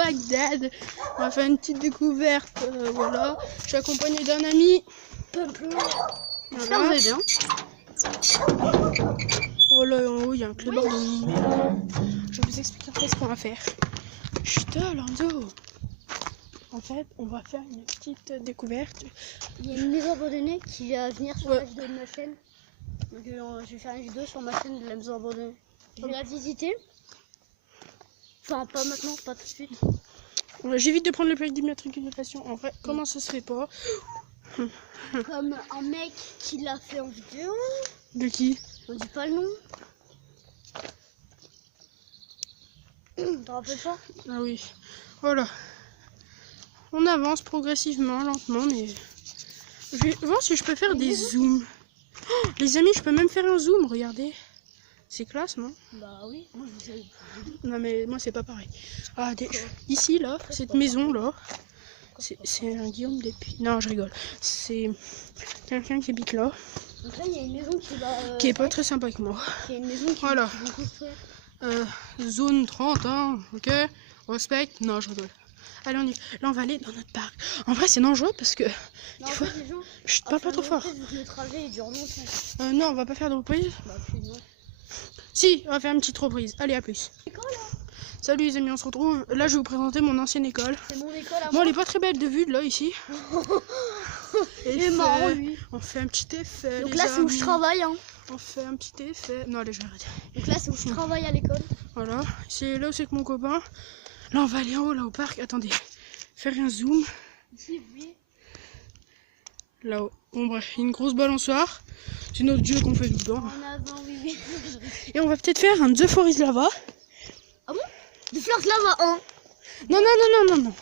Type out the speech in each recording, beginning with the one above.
Bagdad. On va faire une petite découverte, voilà. Je suis accompagné d'un ami. Voilà. Bien. Oh là, en haut, il y a un clébard de merde. Je vais vous expliquer après ce qu'on va faire. Chut, Orlando. En fait, on va faire une petite découverte. Il y a une maison abandonnée qui va venir sur la vidéo de ma chaîne. Donc je vais faire une vidéo sur ma chaîne de la maison abandonnée. Je vais la visiter. Enfin, pas maintenant, pas tout de suite. J'évite de prendre le plaque d'immatriculation. En vrai, comment ça se fait pas? Comme un mec qui l'a fait en vidéo. De qui? On dit pas le nom. T'en rappelles pas? Ah oui. Voilà. On avance progressivement, lentement, mais... Je vais voir si je peux faire des zooms. Oh, les amis, je peux même faire un zoom, regardez. C'est classe, non? Bah oui, moi je sais. Non mais moi c'est pas pareil. Ah, ici, là, cette maison, là, c'est un Guillaume depuis... Non, je rigole. C'est quelqu'un qui habite là. Donc là, il y a une maison qui va... Qui est pas très sympa avec moi. Il y a une maison qui voilà. va construire. Zone 30, hein, ok? Respect. Non, je rigole. Allez, on y va. Là, on va aller dans notre parc. En vrai, c'est dangereux parce que... Non, en fait, les gens... Chut, parle pas trop fort. Le trajet est dur longtemps. Non, on va pas faire de reprise. Bah, puis non. Si, on va faire une petite reprise. Allez, à plus. Salut les amis, on se retrouve. Là, je vais vous présenter mon ancienne école. C'est mon école à Bon, moi. elle est pas très belle de vue, de là, ici. Il est marrant, lui. On fait un petit effet. Donc les là, c'est où amis. je travaille, hein. On fait un petit effet. Non, allez, je vais arrêter. Donc là, c'est où je travaille à l'école. Voilà, c'est là où c'est que mon copain. Là, on va aller en haut, là, au parc. Attendez, faire un zoom. Ici, oui. Là-haut. Bon, bref, une grosse balançoire. C'est notre jeu qu'on fait tout le temps. En avant, oui. Et on va peut-être faire un The Forest Lava. Ah bon? Du Fleurs Lava 1. Non.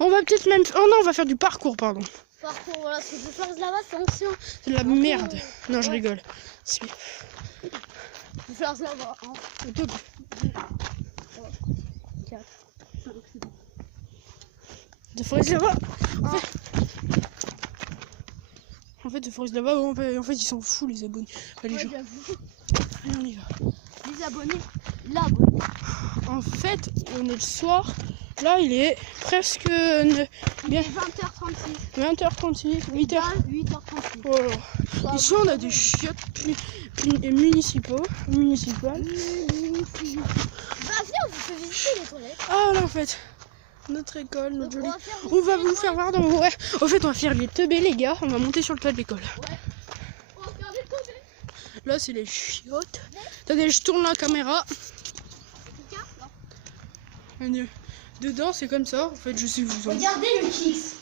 On va peut-être même... Oh non, on va faire du parcours, pardon. Parcours, voilà, parce que du Fleurs Lava, c'est ancien. C'est de la merde. Non, je rigole. Du Fleurs Lava 1. 2, 4, 5, 6. The Forest Lava. En fait, The Forest Lava, en fait, ils s'en foutent, les abonnés. Allez, Ouais, allez, on y va. Les abonnés, l'abonné. En fait, on est le soir. Là, il est presque bien 20h36. 20h36, 8h. 8h36. Voilà. Ici, on a des chiottes municipales. Bah, viens, on vous fait visiter les toilettes. Ah, là, en fait, notre école, notre Donc, jolie. on va On va vous faire voir dans... Ouais. En fait, on va faire les teubés, les gars. On va monter sur le toit de l'école. Ouais. On va faire des toilettes. Là, c'est les chiottes. Attendez, je tourne la caméra. Dedans, c'est comme ça. En fait, je sais vous en... Regardez le Kix.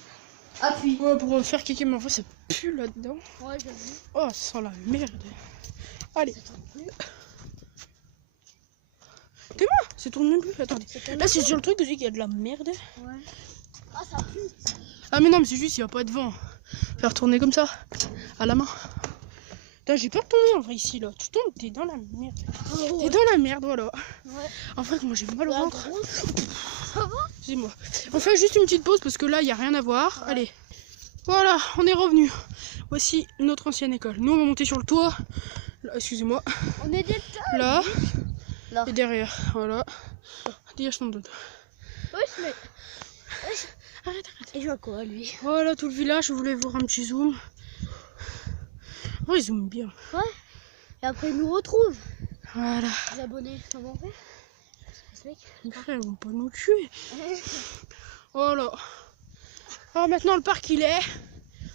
Appuie. Ouais, pour faire caca, mais en vrai, ça pue là-dedans. Ouais, j'ai vu. Oh, ça sent la merde. Allez. T'es moi, ça tourne même plus. Attendez. Là, c'est sur le truc que qu'il y a de la merde. Ouais. Ah, ça pue. Ah, mais non, mais c'est juste, il n'y a pas de vent. Faire tourner comme ça, à la main. Putain, j'ai peur de tomber en vrai ici, là. Tu tombes, t'es dans la merde. Oh, T'es dans la merde, voilà. ouais. En fait, moi, j'ai mal au La ventre. grosse. Ça va? Excusez-moi. On fait juste une petite pause parce que là, il n'y a rien à voir. Ouais. Allez. Voilà, on est revenu. Voici notre ancienne école. Nous, on va monter sur le toit. Là, excusez-moi. On est des tas. Là. Là. Et derrière. Voilà. Dégage ton dos. Ouais, mais... Arrête. Et je vois quoi, lui? Voilà, tout le village. Je voulais voir un petit zoom. Oh, il zoome bien. Ouais. Et après, ils nous retrouvent. Voilà. Les abonnés, comment on fait? Ce mec. Frère, ils vont pas nous tuer. Voilà. Alors maintenant, le parc, il est...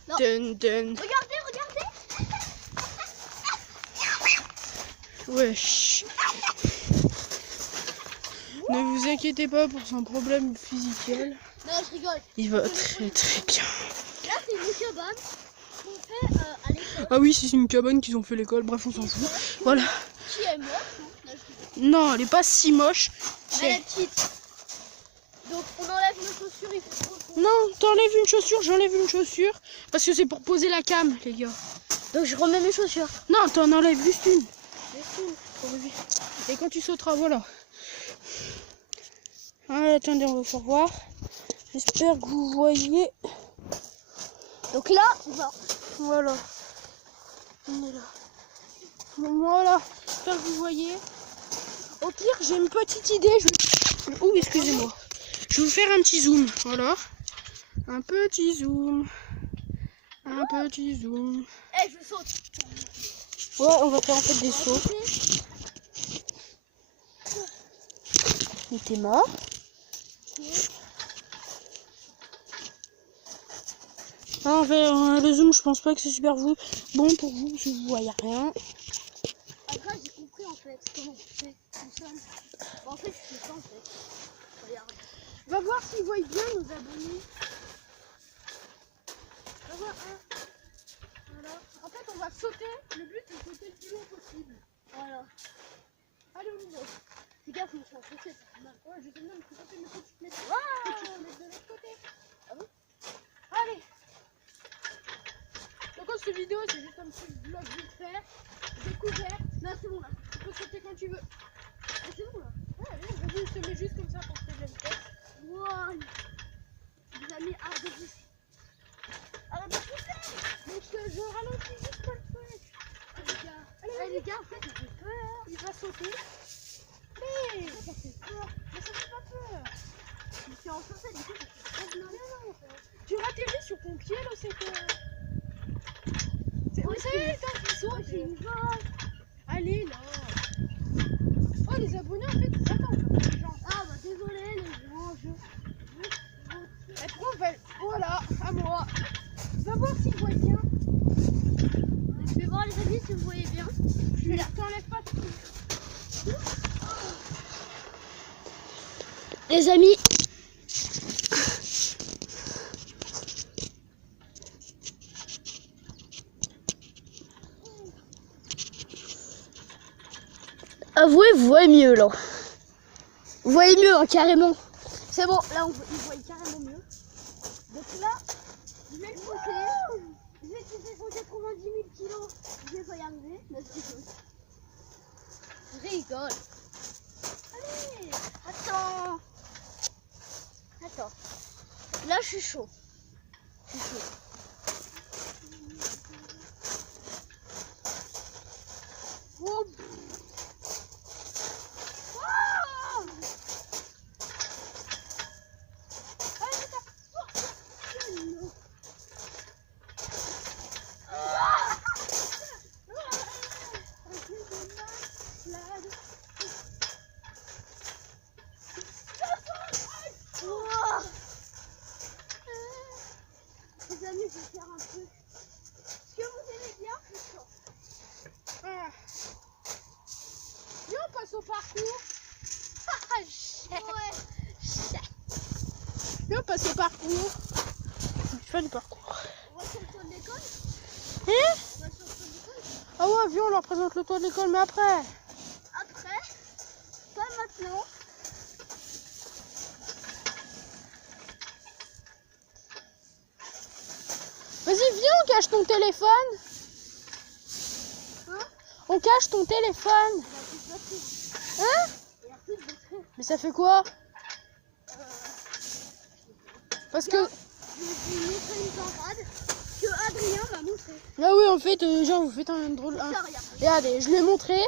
Non. Dun. Regardez. Wesh. Ne vous inquiétez pas pour son problème physique. Non, je rigole. Il va très bien. Là, c'est une cabane qu'on fait à l'école. Ah oui, c'est une cabane qu'ils ont fait l'école. Bref, on s'en fout. Voilà. Qui est moche, non? Non, elle est pas si moche. Elle est petite. Donc, on enlève nos chaussures, il faut... Non, t'enlèves une chaussure, j'enlève une chaussure. Parce que c'est pour poser la cam, les gars. Donc, je remets mes chaussures. Non, t'en enlèves juste une. Et quand tu sauteras, voilà. Ah, attendez, on va faire voir. J'espère que vous voyez. Donc là, on va... Voilà. On est là. Voilà. J'espère que vous voyez. Au pire, j'ai une petite idée. Ouh, excusez-moi. Je vais vous faire un petit zoom. Voilà. Un petit zoom. Un petit zoom. Eh, je saute. Ouais, on va faire en fait des sauts. Il était mort. Ah, en fait, le zoom, je pense pas que c'est super bon pour vous, parce que vous voyez rien. Après, j'ai compris en fait comment c'est tout seul. En fait, je fais ça en fait. Regarde. Va voir s'ils voient bien nos abonnés. Va voir, hein. Voilà. En fait, on va sauter. Le but, c'est de sauter le plus haut possible. Voilà. Allez, on y va. Fais gaffe, je suis enfoncé, ça fait mal. Ouais, je sais bien, mais faut sauter, mais faut que tu te mettes, Waouh. faut que tu te mettes de l'autre côté. Ah bon? Allez. Donc, cette vidéo, c'est juste un petit vlog vite fait. Découvert. Là, c'est bon là. Tu peux sauter quand tu veux. Ah, c'est bon là. Ouais, vas-y, je te mets juste comme ça pour que tu aies de la vitesse. Wow. Les amis, arrête de pousser. Arrête de pousser. Mais je ralentis juste pas le truc. Ah, les gars. Allez, Les gars, en fait, ça fait peur. il va sauter. Mais ça fait peur. Mais ça fait pas peur. Je me suis enfoncé, du coup, ça fait trop mal. Non. Tu atterris sur ton pied là, c'est que. Vous savez, quand ils Oh, sautent, j'ai une vague. allez là. Oh, les abonnés en fait, ils attendent. Les gens. Ah, bah désolé, les gens. Et prends, voilà, à moi. Va voir s'ils voient bien. Je vais voir les amis si vous voyez bien. Tu t'enlèves pas tout. Les amis. Avouez, vous voyez mieux là. Vous voyez mieux hein, carrément. C'est bon, là on voit carrément mieux. Donc là, je vais le pousser. Je vais pousser 190 000 kilos. Je vais pas y arriver. Là, je rigole. Allez, attends. Attends. Là, je suis chaud. Je suis chaud. Oh. Les amis, je vais faire un truc. Est-ce que vous aimez bien? Je suis chaud. Viens, on passe au parcours. Ouais. Viens, on passe au parcours. Tu fais du parcours. On va sur le toit de l'école. Hein? On va sur le toit de l'école. Ah ouais, viens, on leur présente le toit de l'école, mais après. Après, pas maintenant. Vas-y, viens, on cache ton téléphone. Hein? On cache ton téléphone. Hein? Mais ça fait quoi? Parce que... Je vais vous montrer une camarade que Adrien m'a montré. Ah oui, en fait, genre, vous faites un drôle... Ça, regarde. Regardez, je lui ai montré.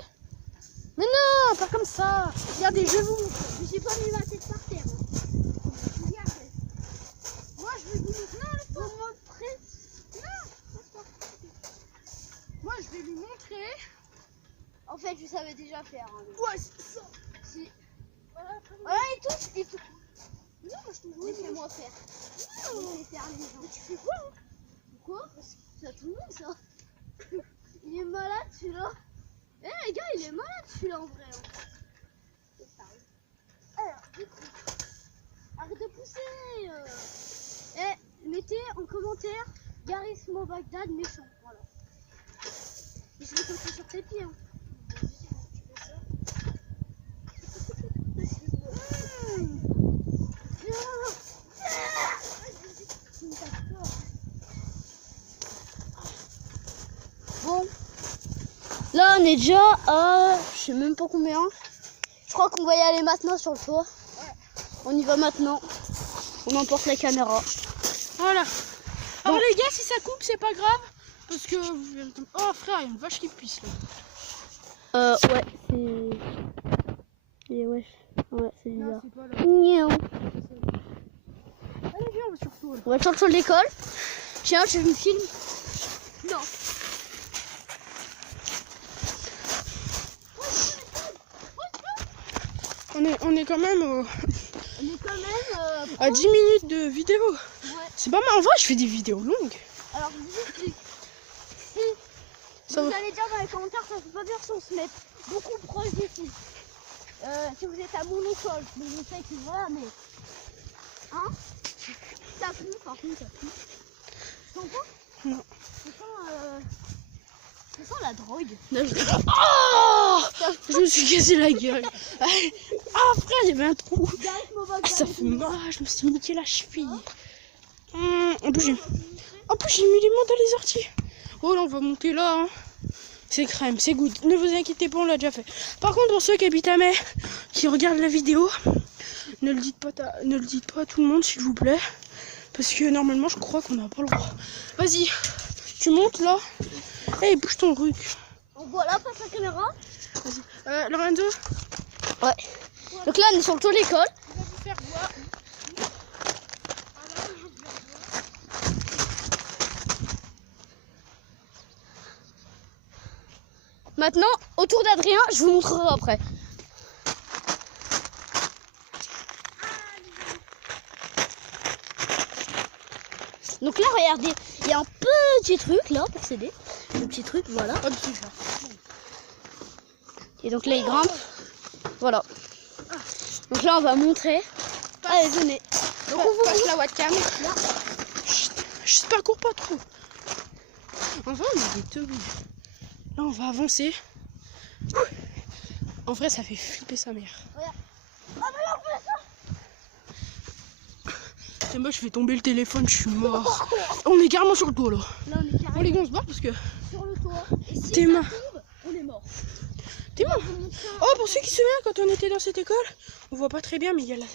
Mais non, pas comme ça. Regardez, je vais vous montrer. Je suis pas mis ma tête par terre. Regardez. Moi, je vais vous montrer. Vous montrer. Moi, je vais lui montrer. En fait, je savais déjà faire. Hein. Ouais, c'est ça. Si. Voilà, il touche. Non, moi je te dis, laissez-moi faire. Laissez faire les gens. Mais tu fais quoi, hein? Pourquoi? Parce que c'est à tout le monde ça. Il est malade celui-là. Eh les gars, il est malade celui-là en vrai. C'est ça. Alors, du coup, arrête de pousser. Mettez en commentaire Garismo Bagdad méchant. Voilà. Et je vais sauter sur tes pieds. Hein. Bon, là on est déjà à, je sais même pas combien. Je crois qu'on va y aller maintenant sur le toit. Ouais. On y va maintenant. On emporte la caméra. Voilà. Bon. Alors les gars, si ça coupe, c'est pas grave. Parce que... Oh frère, il y a une vache qui pisse là. Ouais, c'est... Ouais, c'est Non, bizarre. c'est pas là. Miaou. va être sur l'école. Tiens, je me filme. Non. On est quand même On est quand même à 10 minutes de vidéo. Ouais. C'est pas mal. En vrai, je fais des vidéos longues. Alors, je vous explique. Si Ça vous va. allez dire dans les commentaires, ça fait pas dire si on se met beaucoup proche d'ici. Si vous êtes à mon école, donc je sais que voilà, mais. Hein? Ça pue, par contre, ça pue. Tu sens pas? Non. Ça sent la drogue. Oh, je me suis cassé la gueule. Ah, frère, il y avait un trou. Ah, ça fait mal. Je me suis niqué la cheville. En plus, j'ai mis les mains dans les orties. Oh là, on va monter là. Hein. C'est crème, c'est good. Ne vous inquiétez pas, on l'a déjà fait. Par contre, pour ceux qui habitent à Metz, qui regardent la vidéo, ne le dites pas à tout le monde, s'il vous plaît. Parce que normalement, je crois qu'on n'a pas le droit. Vas-y, tu montes là. Hey, bouge ton truc. Donc voilà, passe la caméra. Vas-y. Lorenzo. Ouais. Donc là, on est sur le toit de l'école. On va vous faire voir. Maintenant, autour d'Adrien, je vous montrerai après. Donc là, regardez, il y a un petit truc là pour s'aider. Le petit truc, voilà. Et donc là, il grimpe. Voilà. Donc là, on va montrer. Allez, venez. Donc on passe la webcam. Je parcours pas trop. En vrai, on est des teubés. Là, on va avancer. En vrai, ça fait flipper sa mère. Et moi, je fais tomber le téléphone, je suis mort. On est carrément sur le toit là. Là, on est Bon, les gars, on se barre parce que sur le toit. Et si T'es ça main. tombe, on est mort. t'es mort. Oh, pour ceux qui se souviennent, quand on était dans cette école, on voit pas très bien, mais il y a la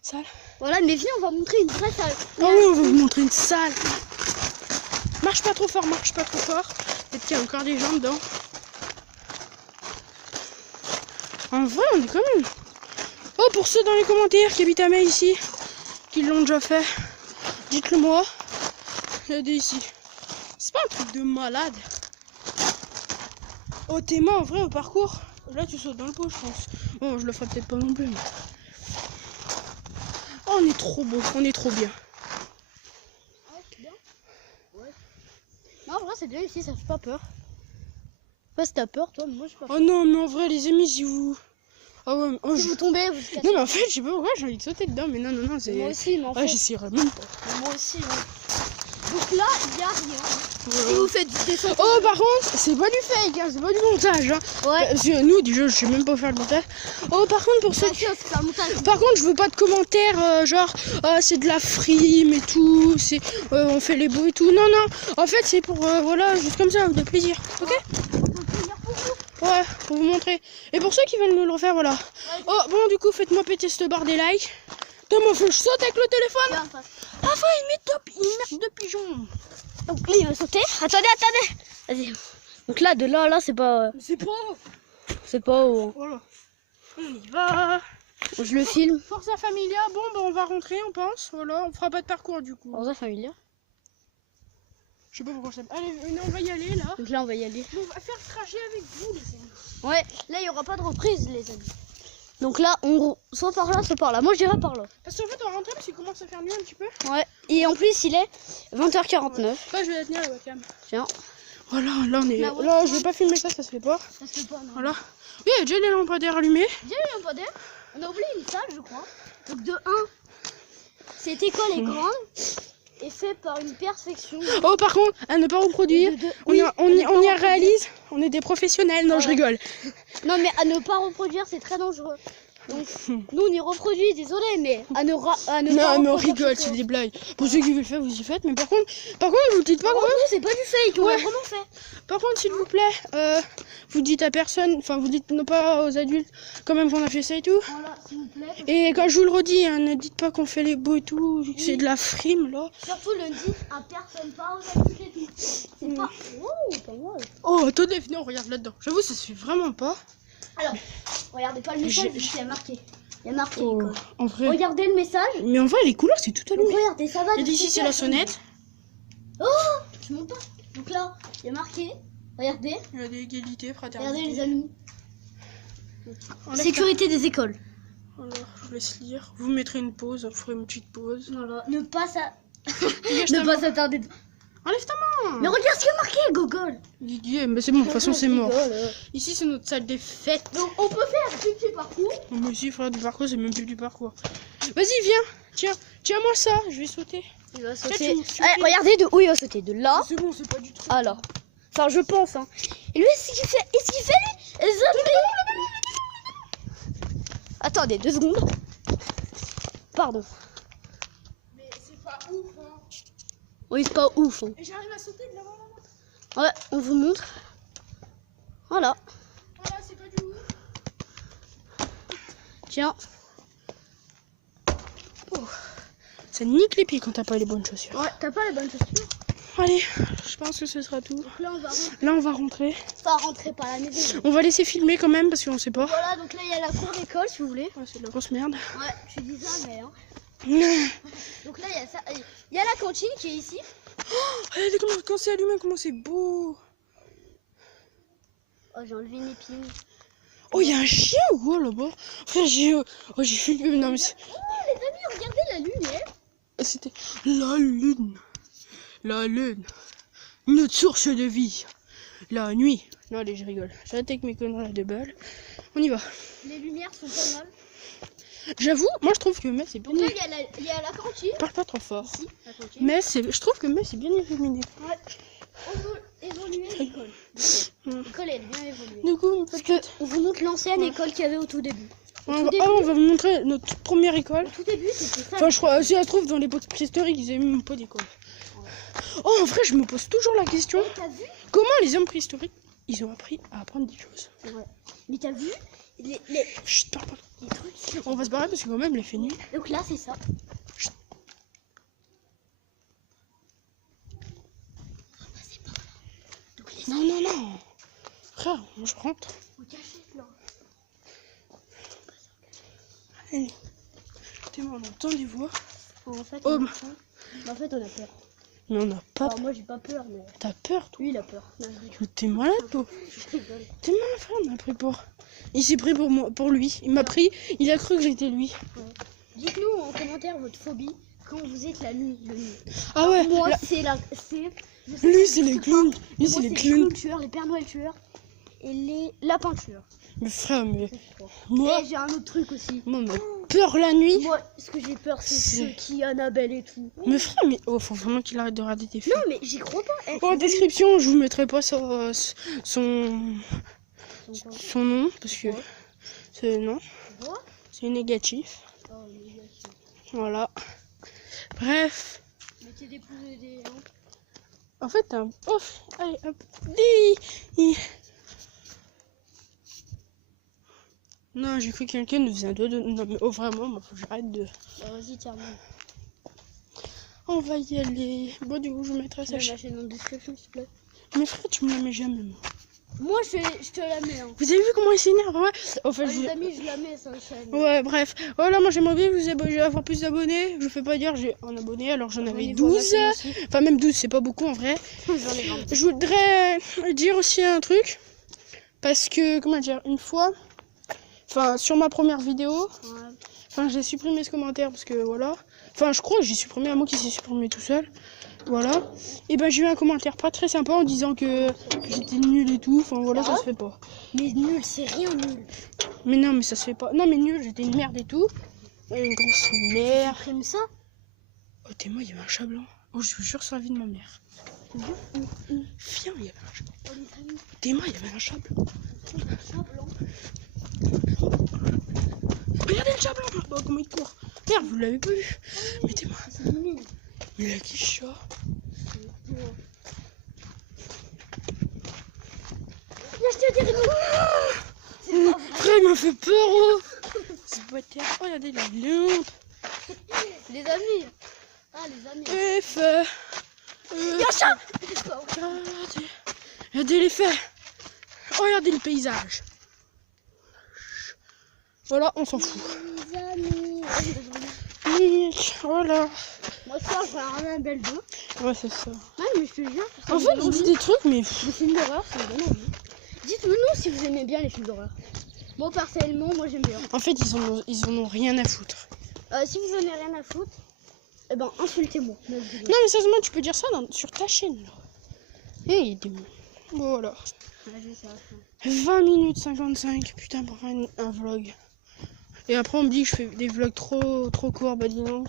salle. Voilà, mais viens, on va montrer une vraie salle. Oh oui, on va vous montrer une salle. Marche pas trop fort, marche pas trop fort. Peut-être qu'il y a encore des gens dedans. En vrai, on est quand même. Oh, pour ceux dans les commentaires qui habitent à Metz ici, qui l'ont déjà fait, dites-le moi. Regardez ici. C'est pas un truc de malade. Oh, tes mains en vrai au parcours. Là, tu sautes dans le pot, je pense. Bon, je le ferai peut-être pas non plus. Mais... Oh, on est trop beau, on est trop bien. Ouais, c'est bien. Ouais. Non, en vrai, c'est bien ici, ça fait pas peur. Ouais, si t'as peur, toi, mais moi, j'ai pas peur. Oh non, mais en vrai, les amis, si vous. Ah ouais, oh, Si vous tombez, vous cassez. non, mais en fait, je sais pas pourquoi j'ai envie de sauter dedans, mais non, c'est. Moi aussi, mais en Ouais, fait. j'essaierai même pas. Moi aussi, ouais. Donc là, il y a rien. Ouais. Si vous faites des sauts. Oh, par contre, c'est pas du fake, hein, c'est pas du montage. Hein. Ouais. Parce que nous, déjà, je sais même pas faire le montage. Oh, par contre, pour ceux Bien qui. sûr, c'est un montage. Par contre, je veux pas de commentaires genre c'est de la frime et tout, c'est on fait les beaux et tout. Non, en fait, c'est pour voilà, juste comme ça, de plaisir. Ok? On peut venir pour vous. Ouais, pour vous montrer. Et pour ceux qui veulent nous le refaire, voilà. Oh, bon, du coup, faites-moi péter cette barre des likes. Putain, moi, faut que je saute avec le téléphone. Viens, passe. Ah, enfin, il met de pigeons. Donc là, il va sauter. Attendez. Vas-y. Donc là, de là, c'est pas. C'est pas. C'est pas haut. Voilà. On y va. Je le filme. Forza Familia, bon, bah, on va rentrer, on pense. Voilà, on fera pas de parcours du coup. Forza Familia. Je sais pas pourquoi je t'aime. Allez, on va y aller là. Donc là, on va y aller. On va faire le trajet avec vous, les amis. Ouais, là, il n'y aura pas de reprise, les amis. Donc là, on soit par là, soit par là. Moi, je dirais par là. Parce qu'en fait, on va rentrer parce qu'il commence à faire nuit un petit peu. Ouais. Et en plus, il est 20h49. Là, je vais la tenir la webcam. Tiens. Voilà, là, on est. La Là, webcam. je vais pas filmer ça, ça se fait pas. Ça se fait pas, non. Voilà. Oui, il y a déjà les lampadaires allumés. Viens, il y a un lampadaire. On a oublié une salle, je crois. Donc de 1, cette école est grande et faite par une perfection. Oh, par contre, à ne pas reproduire. On y réalise. On est des professionnels. Non, je rigole. Non, mais à ne pas reproduire, c'est très dangereux. Donc, nous, on y reproduit, désolé, mais à ne pas Non, mais on reproduire, rigole, c'est des blagues. Pour ceux qui veulent le faire, vous y faites. Mais par contre, vous dites pas Par quoi. contre, nous, c'est pas du fake, on l'a Ouais. vraiment fait. Par contre, s'il vous plaît, vous dites à personne, enfin, vous dites non pas aux adultes, quand même qu'on a fait ça et tout. Voilà, s'il vous plaît. Et quand je vous le redis, hein, ne dites pas qu'on fait les beaux et tout, que c'est de la frime là. Surtout, ne dites à personne, pas aux adultes et tout. C'est pas. Oh, pas mal. Oh, attendez, venez, on regarde là-dedans. J'avoue, ça se fait vraiment pas. Alors, regardez pas le message, J'ai- c'est marqué. Il y a marqué Oh, l'école. en vrai. Regardez le message. Mais en vrai, les couleurs, c'est tout Donc, allumé. regardez, ça va. Et d'ici, c'est la sonnette. Je monte pas. Donc là, il y a marqué. Regardez. Il y a des égalités, fraternité. Regardez les amis. Enlève Sécurité des écoles. ta- Alors, je vous laisse lire. Vous mettrez une pause, vous ferez une petite pause. Voilà. Ne pas Dégage ta ne pas main. s'attarder. Enlève ta main. Mais regarde ce qu'il y a marqué, Gogol. Guigui, mais c'est bon, de toute façon, c'est mort. Ici, c'est notre salle des fêtes. Donc on peut faire du petit parcours. Mais si, frère, du parcours, c'est même plus du parcours. Vas-y, viens. Tiens-moi ça, je vais sauter. Il va Tiens, sauter. tu- Regardez de où il va sauter. De là. C'est bon, c'est pas du tout. Alors. Enfin, je pense. Hein. Et lui, est-ce qu'il fait lui Attendez, 2 secondes. Pardon. Mais c'est pas ouf, hein. Oui, c'est pas ouf. Hein. Et j'arrive à sauter de là-bas. Ouais, on vous montre. Voilà. Voilà, c'est pas du ouf. Tiens. Ça nique les pieds quand t'as pas les bonnes chaussures. Ouais, t'as pas les bonnes chaussures. Allez, je pense que ce sera tout. Donc là, on va Là, on va rentrer. pas rentrer par la maison. On va laisser filmer quand même parce qu'on sait pas. Voilà, donc là, il y a la cour d'école, si vous voulez. Ouais, c'est de la grosse merde. Ouais, tu dis ça, mais... Hein. Donc là, il y a ça. Il y a la cantine qui est ici. Regardez quand c'est allumé, comment c'est beau. Oh, j'ai enlevé une épine. Oh, il y a un chien ou quoi là-bas? Frère, j'ai filmé. Non, mais Oh, les amis, regardez la lumière. c'était la lune. La lune. Notre source de vie. La nuit. Non, allez, je rigole. J'arrête avec mes conneries de balle. On y va. Les lumières sont pas mal. J'avoue, moi je trouve que Metz c'est bien. Donc là, il y a la cantine. Parle pas trop fort. Ici, la cantine. Mais je trouve que Metz c'est bien illuminé. Ouais. On veut évoluer l'école. L'école, elle est bien évoluée. Du coup, Parce que on vous montre l'ancienne Ouais. école qu'il y avait au tout début. on va vous montrer notre toute première école. Au tout début, c'était ça. Enfin, je crois, si ça se trouve, dans l'époque préhistorique, ils avaient même pas d'école. Oh, en vrai, je me pose toujours la question T'as vu? comment les hommes préhistoriques ils ont appris à apprendre des choses. Ouais. Mais t'as vu les Chut, parle pas. trucs. On va se barrer parce que quand même, il fait nuit. Donc là, c'est ça. Non, non, non. Frère, moi je rentre. On cachette là. Allez. T'es on entend des voix. En fait, Oh, on bah. a faim. Mais en fait, on a peur. Mais on n'a pas. Alors, moi, j'ai pas peur, mais T'as peur, toi? lui, il a peur. Non, je rigole. Mais t'es malade, toi? Je rigole. T'es malade, frère, on m'a pris pour. Il s'est pris pour moi, pour lui. Il m'a pris, il a cru que j'étais lui. Dites-nous en commentaire votre phobie quand vous êtes la nuit. Le nuit. Ah ouais, Moi, là- c'est la. lui c'est les clowns. Lui Moi, c'est les les clowns. tueurs, les Pères Noël tueurs et les lapins tueurs. Mais frère, mais Et moi, j'ai un autre truc aussi. moi, on a peur la nuit. Moi, ce que j'ai peur, c'est C'est- ceux qui Annabelle et tout. Mais frère, mais oh, faut vraiment qu'il arrête de rater tes films. Non, mais j'y crois pas. Eh, En description, je vous mettrai pas son son nom parce que Ouais. c'est non, quoi. c'est négatif. Oh, les gars, Voilà. Bref, mettez des pouces et des. en fait, un off, allez, hop, non, j'ai cru que quelqu'un nous faisait un doigt de. Non, mais oh, vraiment, moi, faut que j'arrête de. Bah, vas-y, termine. On va y aller. Bon, du coup, je mettrai Tu ça. mets ma chaîne en description, s'il te plaît. Mais frère, tu me la mets jamais. Moi. Moi, je te la mets. Hein. Vous avez vu comment il s'énerve, ouais? Enfin, Ah, je... les amis, je la mets sur la chaîne. Ouais, bref. Voilà, moi j'aimerais bien avoir plus d'abonnés. Je fais pas dire, j'ai un abonné, alors j'en avais Abonnez-vous à ma 12. chaîne aussi. Enfin, même 12, c'est pas beaucoup en vrai. J'en ai 20. Je voudrais dire aussi un truc. Parce que, comment dire, une fois, enfin, sur ma première vidéo, Ouais. enfin, j'ai supprimé ce commentaire parce que voilà. Enfin, je crois que j'ai supprimé un mot qui s'est supprimé tout seul. Voilà. Et ben, j'ai eu un commentaire pas très sympa en disant que j'étais nul et tout. Enfin, voilà, ça se fait pas. Mais nul, c'est rien nul. Mais non, mais ça se fait pas. Non, mais nul, j'étais une merde et tout. Une grosse merde. Prime ça. Oh, t'es moi, il y avait un chat blanc. Oh, je vous jure sur la vie de ma mère. Viens, il y avait un chat. Oh, les amis, T'es moi, il y avait un chat blanc. ça blanc. Regardez le chat blanc là-bas, comment il court. Merde, vous l'avez pas vu. Mais t'es moi. C'est nul. Mais il a qui ce chat? Viens, je te dirai. C'est pas vrai. Frère, il m'a fait peur, oh. C'est pas terre. Oh, regardez la lampe. Les amis. Ah, les amis. F. Il y a un chat. Regardez. Regardez les faits. Oh, regardez le paysage. Voilà, on s'en fout. Les amis. Voilà. Moi, ça, je vais avoir un bel dos. Ouais, c'est ça. Ouais, mais je te jure. En fait, je dis des trucs, mais... Les films d'horreur, ça me donne envie. Dites-nous nous si vous aimez bien les films d'horreur. Moi, personnellement, moi, j'aime bien. En fait, ils en ont rien à foutre. Si vous en avez rien à foutre, eh ben, insultez-moi. Non, mais sérieusement, tu peux dire ça sur ta chaîne, là. Et il est démon. Voilà. Ouais, je sais, 20 minutes 55, putain, pour faire un vlog. Et après, on me dit que je fais des vlogs trop courts, bah dis donc.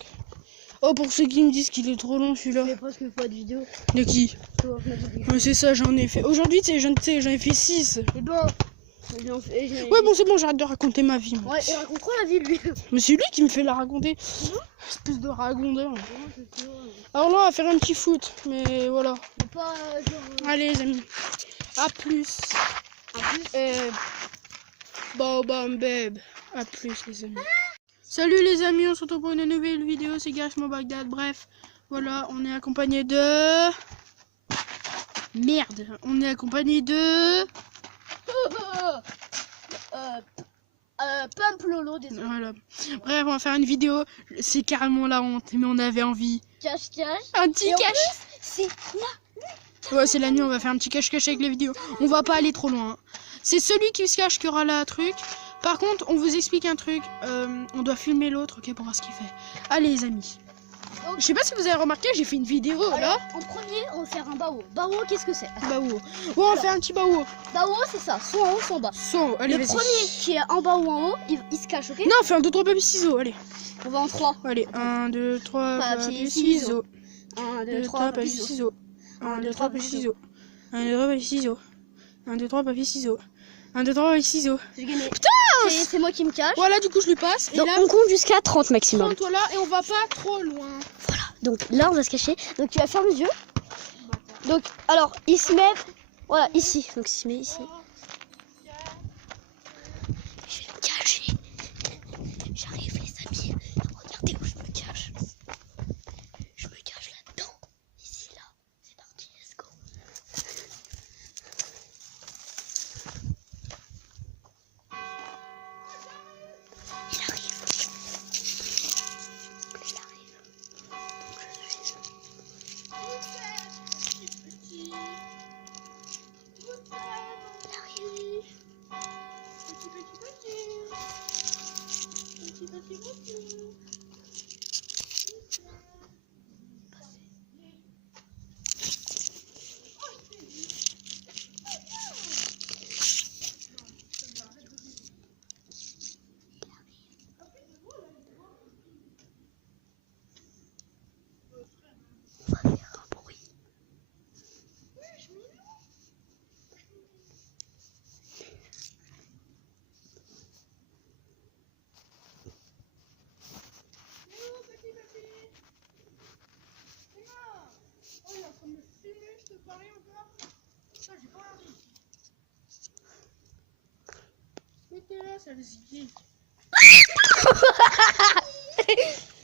Oh, pour ceux qui me disent qu'il est trop long, Je celui-là. fais presque pas de vidéo. De qui? Toi, Ouais, c'est ça, j'en ai fait. Aujourd'hui, tu sais, j'en ai fait 6. Et bon, Ouais, bon, c'est bon, j'arrête de raconter ma vie. Moi. Ouais, il raconte trop la vie, lui. Mais c'est lui qui me fait la raconter. Espèce de ragondeur. Alors là, on va faire un petit foot. Mais voilà. Pas genre. Allez, les amis. À plus. Bam, babe. À plus, les amis. Salut, les amis. On se retrouve pour une nouvelle vidéo. C'est Gashmo Bagdad. Bref, voilà. On est accompagné de... Merde. On est accompagné de... Pump Lolo, désolé. Voilà. Bref, on va faire une vidéo. C'est carrément la honte, mais on avait envie. Cache-cache. Un petit Et en cache. plus, c'est là. Ouais, c'est la nuit, on va faire un petit cache-cache avec les vidéos. On va pas aller trop loin. C'est celui qui se cache qui aura la truc. Par contre, on vous explique un truc. On doit filmer l'autre, ok, pour voir ce qu'il fait. Allez, les amis. Je sais pas si vous avez remarqué, j'ai fait une vidéo là. Alors, en premier, on va faire un bao. Bao, qu'est-ce que c'est? Bao. Ouais, on va faire un petit bao. Bao, c'est ça, soit en haut, soit en bas. Allez, Le vas-y. premier qui est en bas ou en haut, il se cache, ok? Non, on fait un 2, 3 papier ciseaux, allez. On va en 3. Allez, 1, 2, 3 Papier, papier ciseaux. ciseaux. 1, 2, 2, 3, 3 papier, papier ciseaux. ciseaux. 1, 2, 3 papier ciseaux. 1, 2, 3 papier ciseaux. 1, 2, 3 papier ciseaux. 1, 2, 3 papier ciseaux. J'ai gagné. Putain! C'est moi qui me cache. Voilà, du coup, je lui passe. Et Donc, là, on compte jusqu'à 30 maximum. toi là, et on va pas trop loin. Voilà. Donc là, on va se cacher. Donc tu vas faire les yeux. Donc, alors, il se met, voilà, ici. Donc il se met ici. Je vais me cacher. J'arrive, les amis. Regardez où je me cache. Je me cache là-dedans. Ici, là. C'est parti, let's go. Il arrive. Il arrive. On va faire un bruit.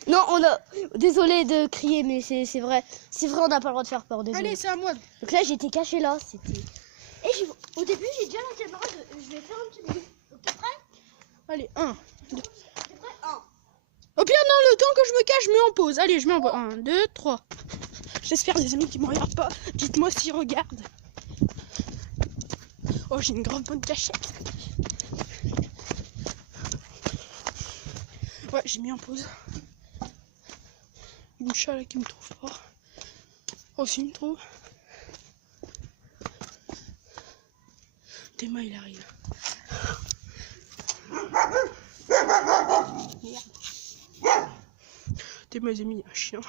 Non, on a. Désolé de crier, mais c'est vrai. C'est vrai, on n'a pas le droit de faire peur. Désolé. Allez, c'est à moi. Donc là, j'étais caché là. C'était. Et au début, j'ai déjà la caméra. Je vais faire un petit bruit. Donc, t'es prêt? Allez, 1. T'es prêt? 1. Au pire, non, le temps que je me cache, je mets en pause. Allez, je mets en pause. 1, 2, 3. J'espère, les amis qui me regardent pas. Dites-moi s'ils regardent. Oh, j'ai une grande bonne cachette. Ouais, j'ai mis en pause. Une chat là qui me trouve pas. Oh, s'il me trouve. Théma, il arrive. Merde. Théma, les amis, il y a un chien.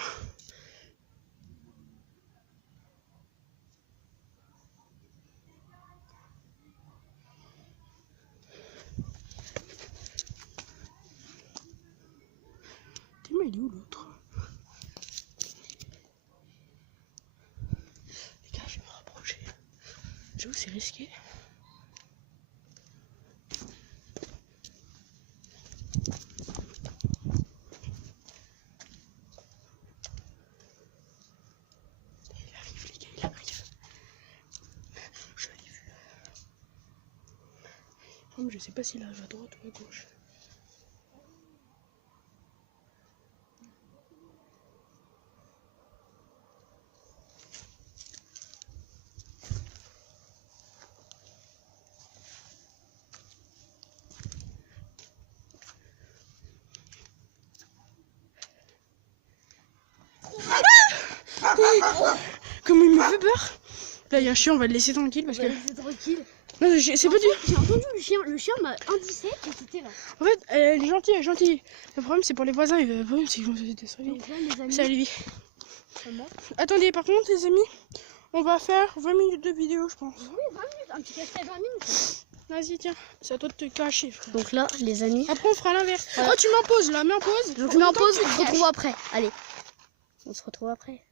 Théma, il est où l'autre? Les gars, je vais me rapprocher. J'avoue, c'est risqué. Il arrive, les gars, il arrive. Je l'ai vu. Oh, mais je sais pas s'il arrive à droite ou à gauche. Comme il me fait peur. Là, il y a un chien, on va le laisser tranquille parce que. C'est tranquille. Non, c'est pas du. J'ai entendu le chien m'a indiqué que c'était là. En fait, elle est gentille, elle est gentille. Le problème, c'est pour les voisins. Le problème, c'est qu'ils vont se détruire. Donc là, les amis. Salut. Comment? Attendez, par contre, les amis, on va faire 20 minutes de vidéo, je pense. Oui, 20 minutes. Un petit cache-cache 20 minutes. Vas-y, tiens. C'est à toi de te cacher, frère. Donc là, les amis. Après, on fera l'inverse. Voilà. Oh, tu mets en pause là, mets en pause. Donc je mets en pause, on se retrouve après. Allez. On se retrouve après.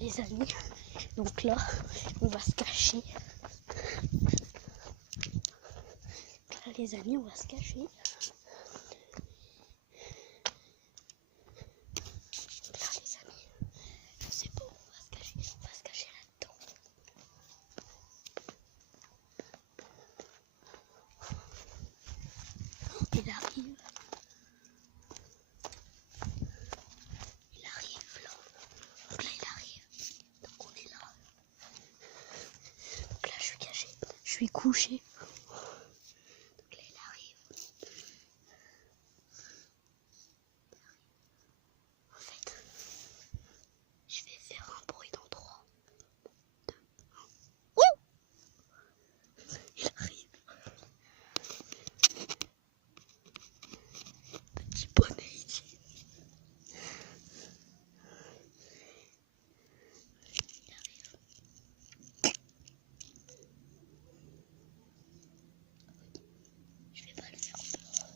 Les amis. Donc là, on va se cacher. Là, les amis, on va se cacher. Là, les amis, je sais pas où on va se cacher. On va se cacher là-dedans. Il arrive. Il arrive là. Donc là, il arrive. Donc on est là. Donc là, je suis caché. Je suis couché. Donc là, il arrive. En fait, je vais faire un bruit dans 3, 2, 1. Ouh! Il arrive. Petit bonnet ici. Je vais pas le faire peur.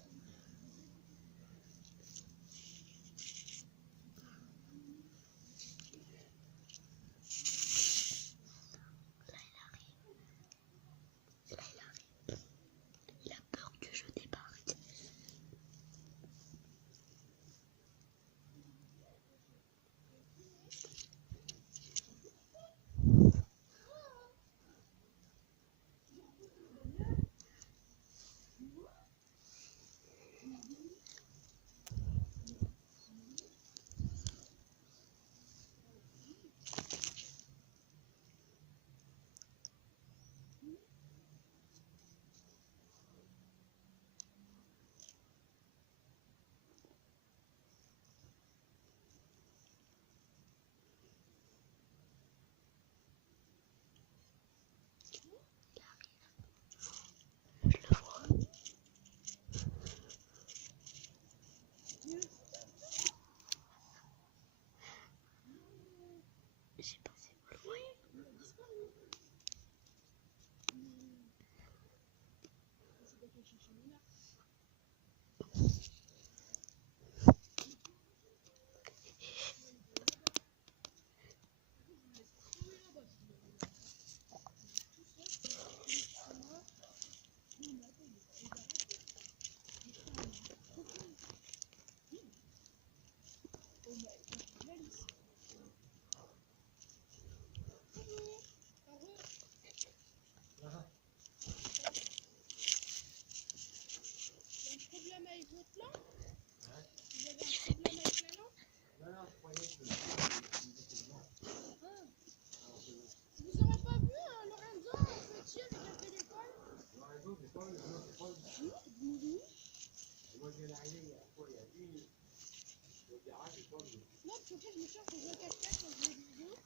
Là, il arrive. Il a peur que je débarque. Je le vois. Je sais pas si vous le voyez. Non, parce qu'en fait, je me cherche dans un cache-cache quand je vois des vidéos.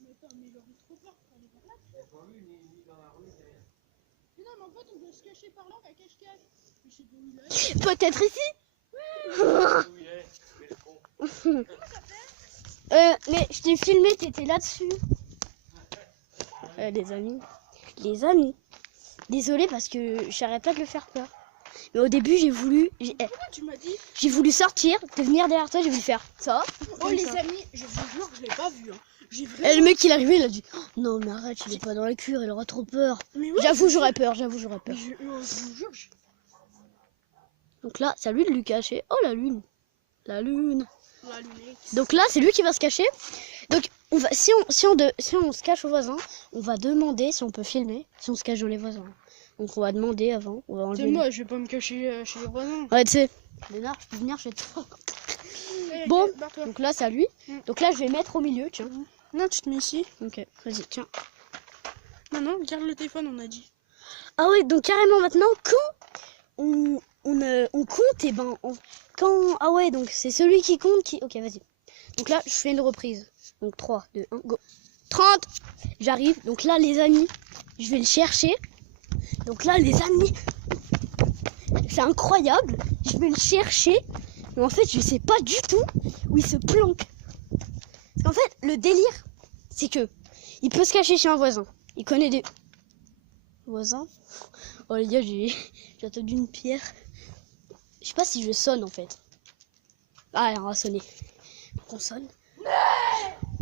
Mais attends, mais j'aurais trop peur pour aller par là. J'ai pas vu ni dans la rue, ni rien. Mais non, mais en fait, on doit se cacher par là, un cache-cache. Je sais pas où il est. Peut-être ici. Où il est, mais le con. Comment ça fait Mais je t'ai filmé, t'étais là-dessus. Les amis. Désolé parce que j'arrête pas de le faire peur. Mais au début, Pourquoi tu m'as dit j'ai voulu sortir, de venir derrière toi, j'ai voulu faire ça. Oh les amis, je vous jure, je l'ai pas vu. Hein. J'ai Et vraiment... le mec il est arrivé, il a dit oh, non mais arrête, il est pas dans la cure, il aura trop peur. Mais ouais, J'avoue j'aurais peur. mais je vous jure, Donc là, c'est à lui de lui cacher. Oh la lune. La lune. la lunette. Donc là, c'est lui qui va se cacher. Donc on va, si on se cache aux voisins, on va demander si on peut filmer, si on se cache dans les voisins. Donc on va demander avant, on va enlever. C'est moi, je vais pas me cacher chez les voisins. Ouais, tu sais. Lénard, je peux venir chez toi. Bon, donc là, c'est à lui. Donc là, je vais mettre au milieu, tiens. Non, tu te mets ici. Ok, vas-y, tiens. Non, garde le téléphone, on a dit. Ah ouais, donc carrément maintenant, quand on compte, et ben, quand... Ah ouais, donc c'est celui qui compte qui... Ok, vas-y. Donc là, je fais une reprise. Donc 3, 2, 1, go. 30. J'arrive. Donc là, les amis, je vais le chercher. Donc là, les amis, c'est incroyable. Je vais le chercher. Mais en fait, je sais pas du tout où il se planque. Parce qu'en fait, le délire, c'est que il peut se cacher chez un voisin. Il connaît des voisins. Oh les gars, j'ai entendu une pierre. Je sais pas si je sonne en fait. Ah, on va sonner. On sonne.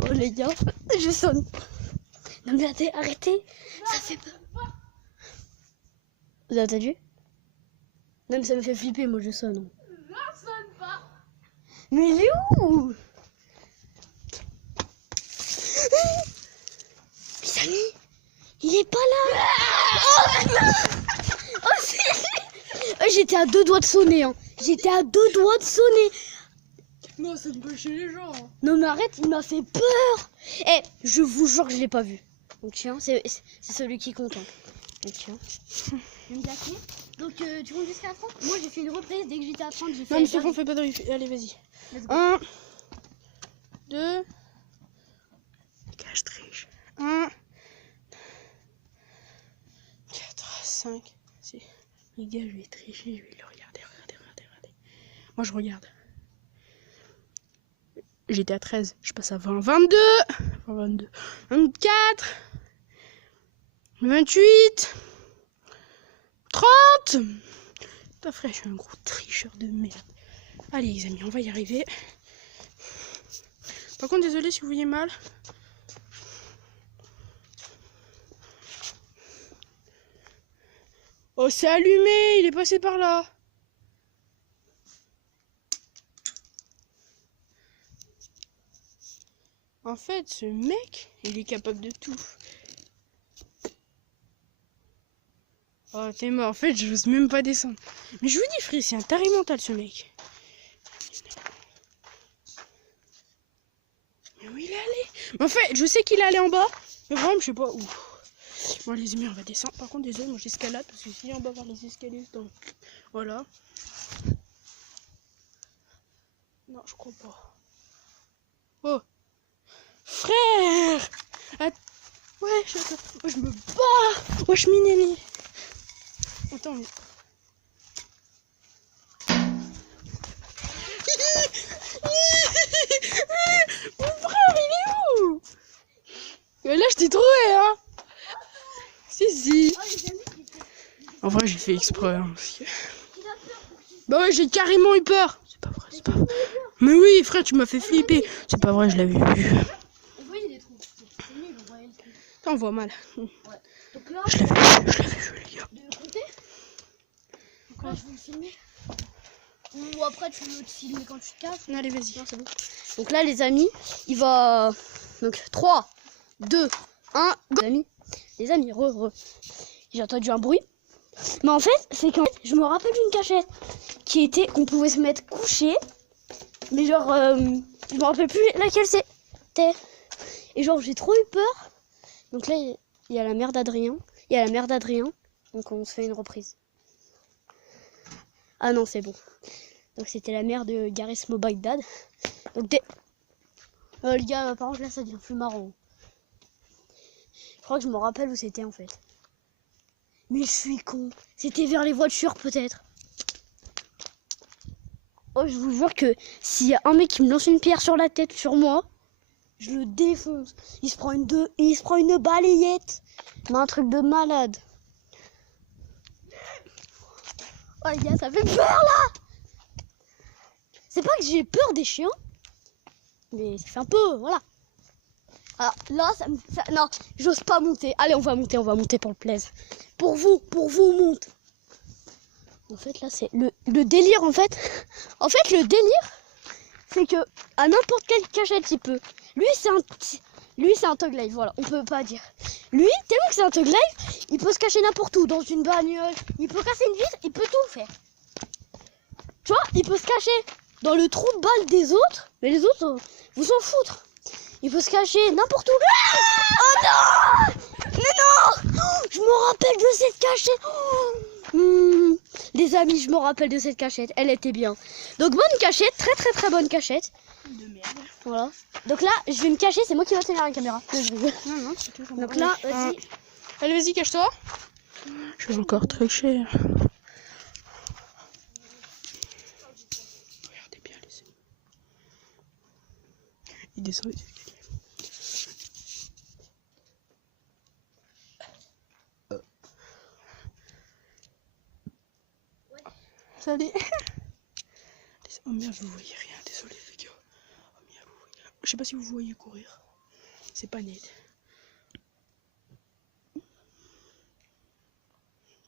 Oh les gars, je sonne. Non mais arrêtez, ça fait peur. Vous avez entendu? Non mais ça me fait flipper, moi je sonne. Je sonne pas. Mais il est où? Les amis, il est pas là. Oh non. Oh, j'étais à 2 doigts de sonner. Hein. J'étais à 2 doigts de sonner. Non, ça me peut chez les gens. Non mais arrête, il m'a fait peur. Eh, je vous jure que je l'ai pas vu. Donc tiens, c'est celui qui compte. Hein. Donc tiens. Je vais me placer. Donc tu comptes jusqu'à 30? Moi j'ai fait une reprise, dès que j'étais à 30, j'ai fait... Non mais c'est bon, fais pas de riff. Allez, vas-y. 1, 2... Cache triche. 1, 4, 5, 6... Les gars, je vais tricher, je vais le regarder. Moi je regarde. J'étais à 13, je passe à 20, 22, 24, 28, 30. Putain frère, je suis un gros tricheur de merde. Allez les amis, on va y arriver. Par contre, désolé si vous voyez mal. Oh, c'est allumé, il est passé par là. En fait, ce mec, il est capable de tout. Oh, t'es mort. En fait, je n'ose même pas descendre. Mais je vous dis, frère, c'est un taré mental, ce mec. Mais où il est allé? Mais en fait, je sais qu'il est allé en bas. Mais vraiment, je sais pas où. Bon, les amis, on va descendre. Par contre, désolé, moi j'escalade. Parce que si en bas vers les escaliers, donc voilà. Non, je crois pas. Oh! Frère! Ouais, je me bats! Ouais, je m'énerve. Attends, mais... Mon frère, il est où? Mais là, je t'ai trouvé, hein? Si. En vrai, j'ai fait exprès. Hein, parce que... Bah ouais, j'ai carrément eu peur. C'est pas vrai, c'est pas vrai. Mais oui, frère, tu m'as fait flipper. C'est pas vrai, je l'avais vu. On voyait des trous. C'est nul, on voyait le trou. Ça, on voit mal. Ouais. Donc là, Je l'avais vu, les gars. de compter. Donc là, je vais le filmer. Ou après, tu veux te filmer quand tu te casses. Allez, vas-y. Non, c'est bon. Donc là, les amis, il va... Donc 3, 2, 1, go. Les amis, j'ai entendu un bruit. Mais en fait, c'est qu'en fait, je me rappelle d'une cachette qui était qu'on pouvait se mettre couché. Mais genre, je me rappelle plus laquelle c'était. Et genre, j'ai trop eu peur. Donc là, il y a la mère d'Adrien. Donc on se fait une reprise. Ah non, c'est bon. Donc c'était la mère de Garismo Bagdad. Donc les gars, par contre là, ça devient plus marrant. Je crois que je me rappelle où c'était en fait. Mais je suis con. C'était vers les voitures peut-être. Oh, je vous jure que s'il y a un mec qui me lance une pierre sur la tête, sur moi, je le défonce. Il se prend une balayette. Mais un truc de malade. Oh les gars, ça fait peur là. C'est pas que j'ai peur des chiens. Mais ça fait un peu, voilà. Alors là, non, j'ose pas monter. Allez, on va monter pour le plaisir. Pour vous, on monte. En fait, là, c'est le délire, en fait. En fait, le délire, c'est que à n'importe quelle cachette, il peut. Lui, c'est un thug life, voilà, on peut pas dire. Lui, tellement que c'est un thug life, il peut se cacher n'importe où, dans une bagnole, il peut casser une vitre, il peut tout faire. Tu vois, il peut se cacher dans le trou de balle des autres, mais les autres, vous en foutre. Il peut se cacher n'importe où. Oh non! Mais non! Je me rappelle de cette cachette. Les amis, je me rappelle de cette cachette. Elle était bien. Donc bonne cachette, très bonne cachette. De merde. Voilà. Donc là, je vais me cacher. C'est moi qui vais tenir la caméra. Non, non, c'est toujours Donc bon. là, vas-y. Allez, vas-y, cache-toi. Je vais encore tricher. Regardez bien les amis. Il descend les escaliers. Salut. Oh merde, vous voyez rien, désolé les gars. Oh merde, vous voyez... Je sais pas si vous voyez courir. C'est pas net.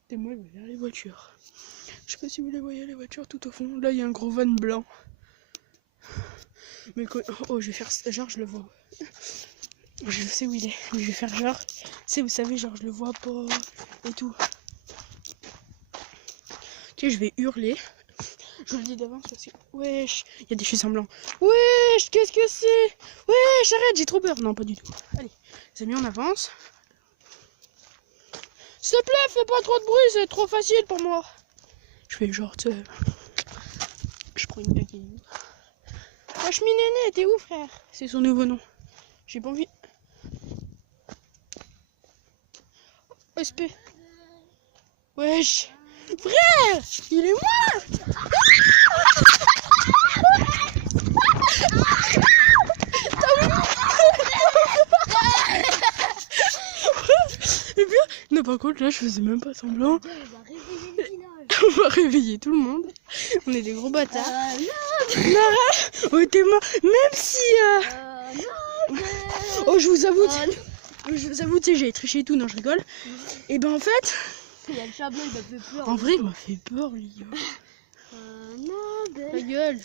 Et moi, je vais vers les voitures. Je sais pas si vous les voyez, les voitures tout au fond. Là, il y a un gros van blanc. Mais oh, je vais faire genre, je le vois. Je sais où il est, mais je vais faire genre. C'est, vous savez, genre, je le vois pas et tout. Ok, je vais hurler. Je vous le dis d'avance parce que... Wesh, il y a des choses en blanc. Wesh, qu'est-ce que c'est? Wesh, arrête, j'ai trop peur. Non, pas du tout. Allez, les amis, on avance. S'il te plaît, fais pas trop de bruit, c'est trop facile pour moi. Je fais genre, tu sais... Je prends une coquille. Wesh, Minéné, t'es où, frère? C'est son nouveau nom. J'ai pas envie... SP. Wesh. Frère, il est moi. Et bien, non, par contre, là, je faisais même pas semblant. On va réveiller tout le monde. On est des gros bâtards. Nara, oh, t'es mort. Même si... Oh, je vous avoue... Je vous avoue, tu sais, j'ai triché et tout, non, je rigole. Et ben en fait... Il y a le chablon, il m'a fait peur. En vrai, il m'a fait peur, les gars. Ta gueule.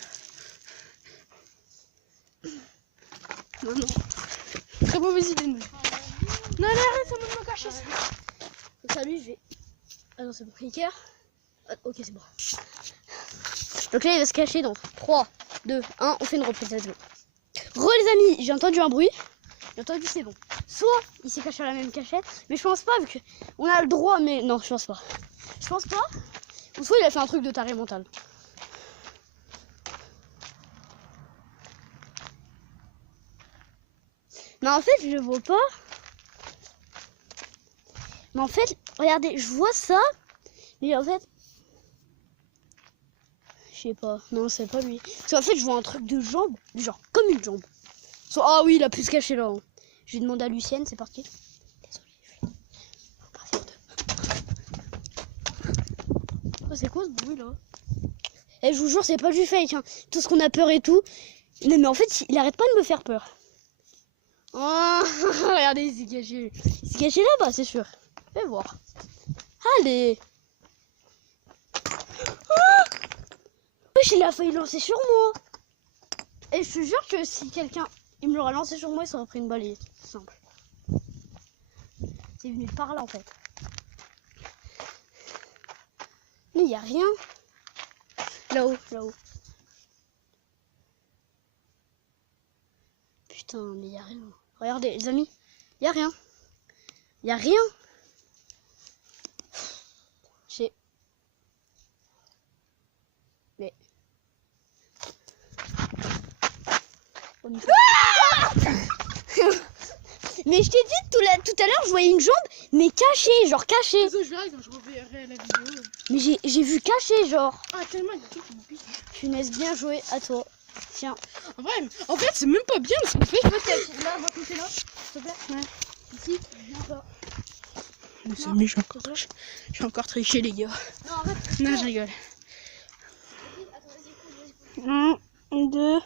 Non, non. Très mauvaise idée, non. Non, allez, arrête, ça me cacher ça. Salut, je vais... Ah non, c'est bon. Iker. Ah, ok, c'est bon. Donc là, il va se cacher dans 3, 2, 1. On fait une reprise, let's go. Les amis, j'ai entendu un bruit. J'ai entendu, c'est bon. Soit il s'est caché à la même cachette, mais je pense pas, vu qu'on a le droit, mais non, je pense pas. Je pense pas. Ou soit il a fait un truc de taré mental. Mais en fait, je le vois pas. Mais en fait, regardez, je vois ça. Mais en fait... Je sais pas. Non, c'est pas lui. Parce qu'en fait, je vois un truc de jambe. Genre, comme une jambe. Ah oui, il a pu se cacher là. Je vais demander à Lucienne, c'est parti. Désolée, oh, c'est quoi ce bruit là? Eh, je vous jure, c'est pas du fake. Hein. Tout ce qu'on a peur et tout. Non, mais en fait, il arrête pas de me faire peur. Oh, regardez, il s'est caché. Il s'est caché là-bas, c'est sûr. Fais voir. Allez. Oh, wesh, il a failli lancer sur moi. Et je te jure que si quelqu'un il me l'aurait lancé sur moi, il s'aurait pris une balayette. Simple. C'est venu par là en fait. Mais il n'y a rien. Là-haut, là-haut. Putain, mais il n'y a rien. Regardez, les amis, il n'y a rien. Il n'y a rien. J'ai... Mais... Mais je t'ai dit tout à l'heure, je voyais une jambe, mais cachée, genre cachée. Je verrai quand je reverrai la vidéo. Mais j'ai vu cachée, genre. Ah, tellement, il y a tout qui me pique. Punaise, bien joué à toi. Tiens. En vrai, en fait, c'est même pas bien ce qu'on fait. Là, on va compter là, s'il te plaît. Ouais. Ici, viens pas. Les amis, j'ai encore triché, les gars. Non, arrête. Non, je rigole. Attends, 1, 2.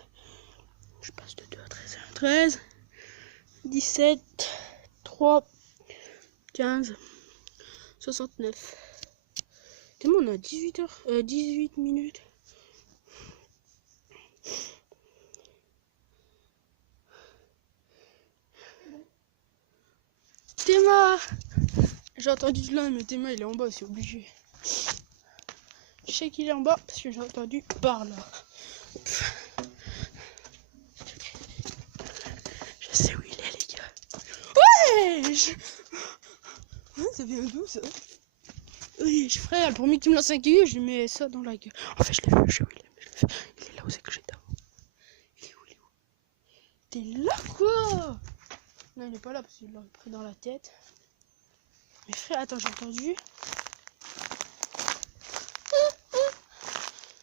Je passe de 2 à 13. 13, 17, 3, 15, 69. Tellement on a 18 minutes. Théma! J'ai entendu de là, mais Théma il est en bas, c'est obligé. Je sais qu'il est en bas parce que j'ai entendu par là. Je sais où il est, les gars. Ouais! Ça vient d'où ça? Oui, frère, le premier qui me lance un caillou, je lui mets ça dans la gueule. En fait, je l'ai vu, je sais où il est. Il est là où c'est que j'étais. Il est où? T'es là, quoi? Non, il est pas là parce qu'il l'a pris dans la tête. Mais frère, attends, j'ai entendu.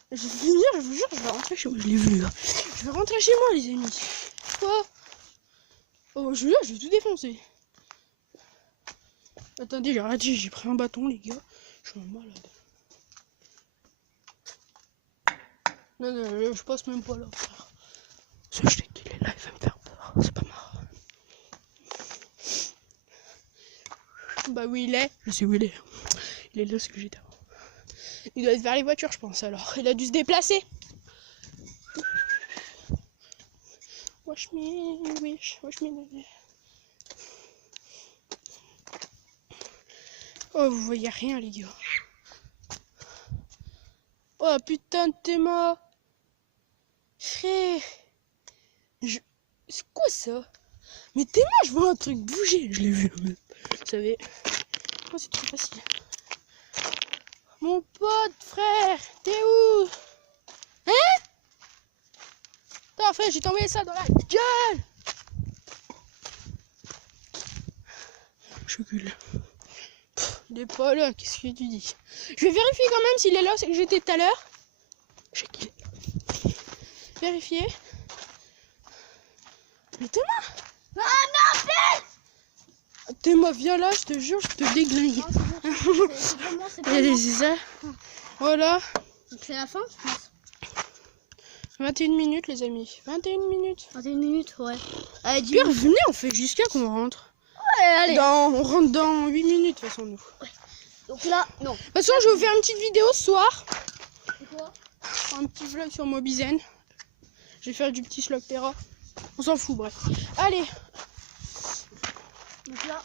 Je vais venir, je vous jure, je vais rentrer chez moi. Je l'ai vu, là. Je vais rentrer chez moi, les amis. Quoi? Oh, je vais tout défoncer. Attendez, j'ai arrêté, j'ai pris un bâton, les gars. Je suis un malade. Non, non, je passe même pas là, frère. Ce je sais qu'il est là, il va me faire peur. C'est pas marrant. Bah oui, il est. Je sais où il est. Il est là, ce que j'étais avant. Il doit être vers les voitures, je pense, alors. Il a dû se déplacer. Wash me, wish, wash me. Oh, vous voyez rien, les gars. Oh, putain de Théma. Frère. C'est quoi ça? Mais Théma, je vois un truc bouger. Je l'ai vu, vous savez. Oh, c'est trop facile. Mon pote, frère, t'es où? Hein? Attends, frère, j'ai envoyé ça dans la gueule. Je gueule. Il est pas là, qu'est-ce que tu dis? Je vais vérifier quand même s'il est là, c'est que j'étais tout à l'heure. Je sais qu'il est là. Vérifier. Mais Théma! Théma, viens là, je te jure, je te déglingue. C'est ça. Voilà. Donc c'est la fin, je pense. 21 minutes, les amis. 21 minutes. 21 minutes, ouais. Allez, 10 Pierre, minutes. venez, on fait jusqu'à qu'on rentre. Ouais, allez. On rentre dans 8 minutes, de toute façon, nous. Donc là, non. De toute façon, je vais vous faire une petite vidéo ce soir. C'est quoi? Un petit vlog sur Mobizen. Je vais faire du petit slog terra. On s'en fout, bref. Allez. Donc là,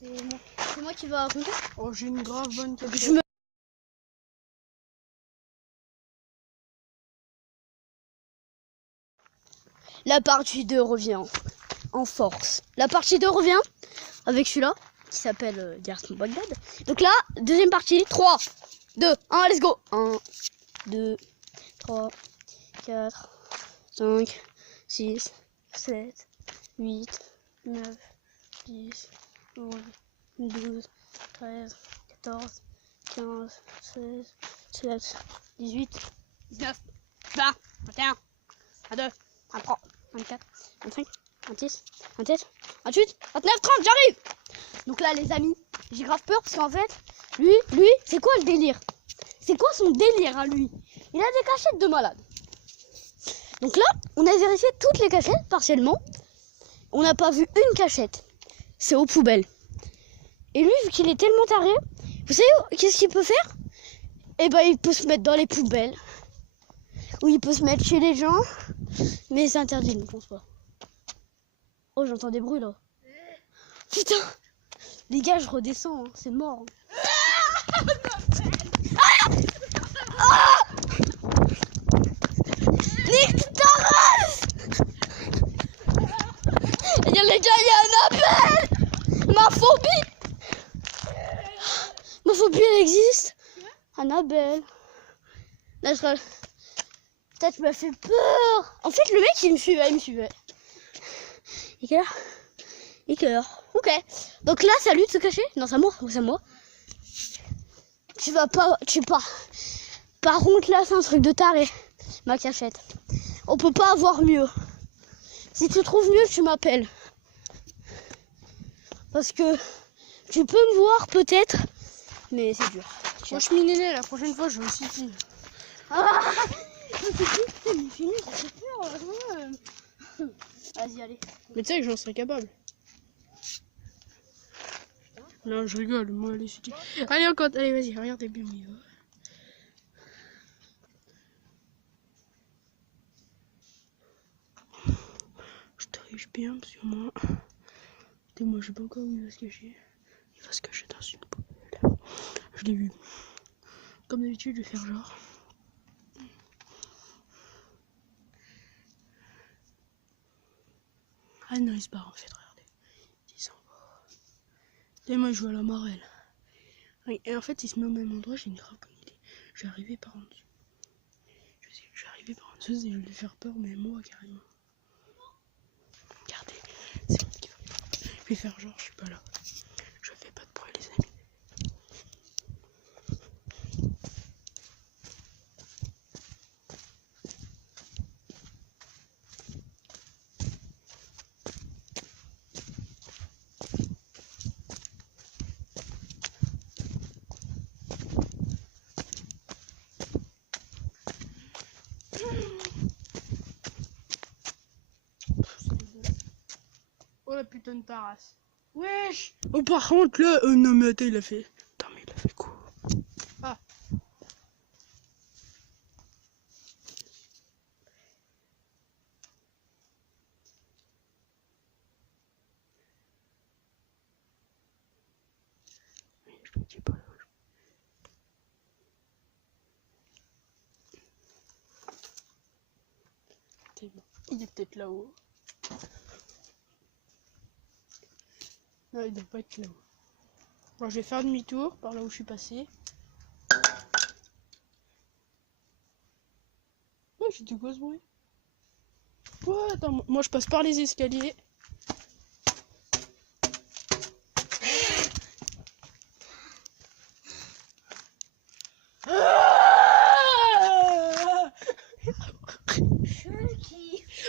c'est moi qui va raconter. Oh, j'ai une grave bonne Je question. me... La partie 2 revient en force. La partie 2 revient avec celui-là qui s'appelle Garçon Bagdad. Donc là, deuxième partie. 3, 2, 1, let's go. 1, 2, 3, 4, 5, 6, 7, 8, 9, 10, 11, 12, 13, 14, 15, 16, 17, 18, 19, 20, 21, 22, 23, 24, 25, 26, 27, 28, 29, 30, j'arrive! Donc là, les amis, j'ai grave peur parce qu'en fait, lui, c'est quoi le délire? C'est quoi son délire à lui? Il a des cachettes de malade. Donc là, on a vérifié toutes les cachettes partiellement. On n'a pas vu une cachette. C'est aux poubelles. Et lui, vu qu'il est tellement taré, vous savez qu'est-ce qu'il peut faire? Eh ben, il peut se mettre dans les poubelles. Ou il peut se mettre chez les gens. Mais c'est interdit, je ne pense pas. Oh, j'entends des bruits là. Putain! Les gars, je redescends, hein. C'est mort. Hein. Ah! Nique ta race! Les gars, il y a un appel! Ma phobie! Ma phobie, elle existe? Annabelle. Là, peut-être me fait peur. En fait, le mec, il me suivait. Et quelle heure? Et quelle heure? Ok. Donc là, c'est à lui de se cacher? Non, c'est à moi. C'est à moi. Tu pars. Par contre, là, c'est un truc de taré. Ma cachette. On peut pas avoir mieux. Si tu trouves mieux, tu m'appelles. Parce que tu peux me voir peut-être, mais c'est dur. Moi, je suis néné, la prochaine fois, je vais aussi dire. Ah, c'est fini, ça fait peur. Vas-y, allez. Mais tu sais que j'en serais capable. Non, je rigole, moi, allez, c'est... Allez, on compte. Allez, vas-y, regardez bien où il va. Je triche bien, parce que moi... Moi, je sais pas encore où il va se cacher. Il va se cacher dans une poubelle. Je l'ai vu. Comme d'habitude, je vais faire genre. Ah non, il se barre en fait, regardez. Il s'en va. Et moi, je joue à la marelle. Oui, et en fait, il se met au même endroit, j'ai une grave bonne idée. Je vais arriver par en dessous. Je vais arriver par en dessous et je vais lui faire peur, mais moi, carrément. Regardez, c'est moi qui vais. Je vais faire genre, je suis pas là. Je fais pas de bruit, les amis. Oh la putain de tarasse. Wesh. Oh par contre là, non mais attends, il a fait... Attends mais il a fait quoi? Ah. Je me dis pas là. Il est peut-être là-haut. Non, il doit pas être là-haut. Bon, je vais faire demi-tour par là où je suis passé. Oh, j'ai du gros bruit. Ouais, attends, moi je passe par les escaliers.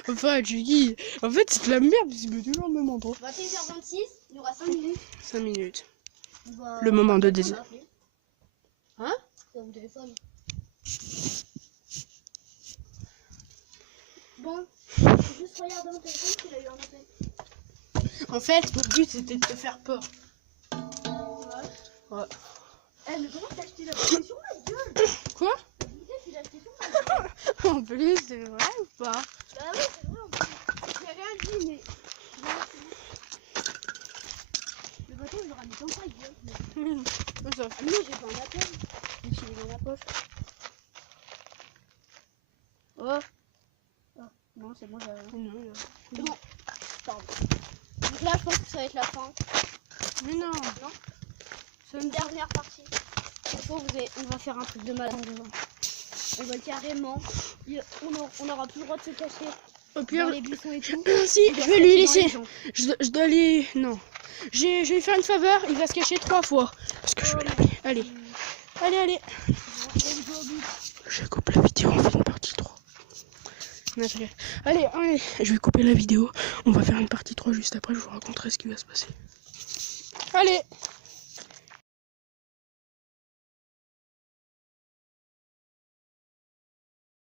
Enfin, Julie, en fait c'est de la merde, parce que toujours au même endroit. 21h26, il nous reste 5 minutes. 5 minutes. Bah, Le moment de désert. Hein? C'est mon téléphone. Bon, juste regarder mon téléphone s'il a eu un appel. En fait, mon but c'était de te faire peur. Ouais. Ouais. Eh, mais comment t'as acheté l'application, ma gueule? Quoi? Tu l'as acheté sur ma gueule? En plus, c'est vrai ou pas? Bah oui, c'est vrai, en plus. J'ai rien dit, mais... Le bateau, il aura mis dans ta gueule. Ça. Ah non, j'ai pas un appel. Je me suis mis dans la poche. Oh. Oh. Non, c'est bon, j'ai... Non, là. C'est bon. Pardon. Donc là, je pense que ça va être la fin. Mais non. Non. C'est une dernière partie. Il faut on va faire un truc de malade devant. On va carrément... On aura plus le droit de se cacher Au dans pire, les buissons et tout. si, je vais lui laisser. Je dois aller... Non. Je vais lui faire une faveur, il va se cacher 3 fois. Parce que je vais l'appeler. Allez. Allez. Je coupe la vidéo, on fait une partie 3. Non, allez, je vais couper la vidéo. On va faire une partie 3 juste après, je vous raconterai ce qui va se passer. Allez.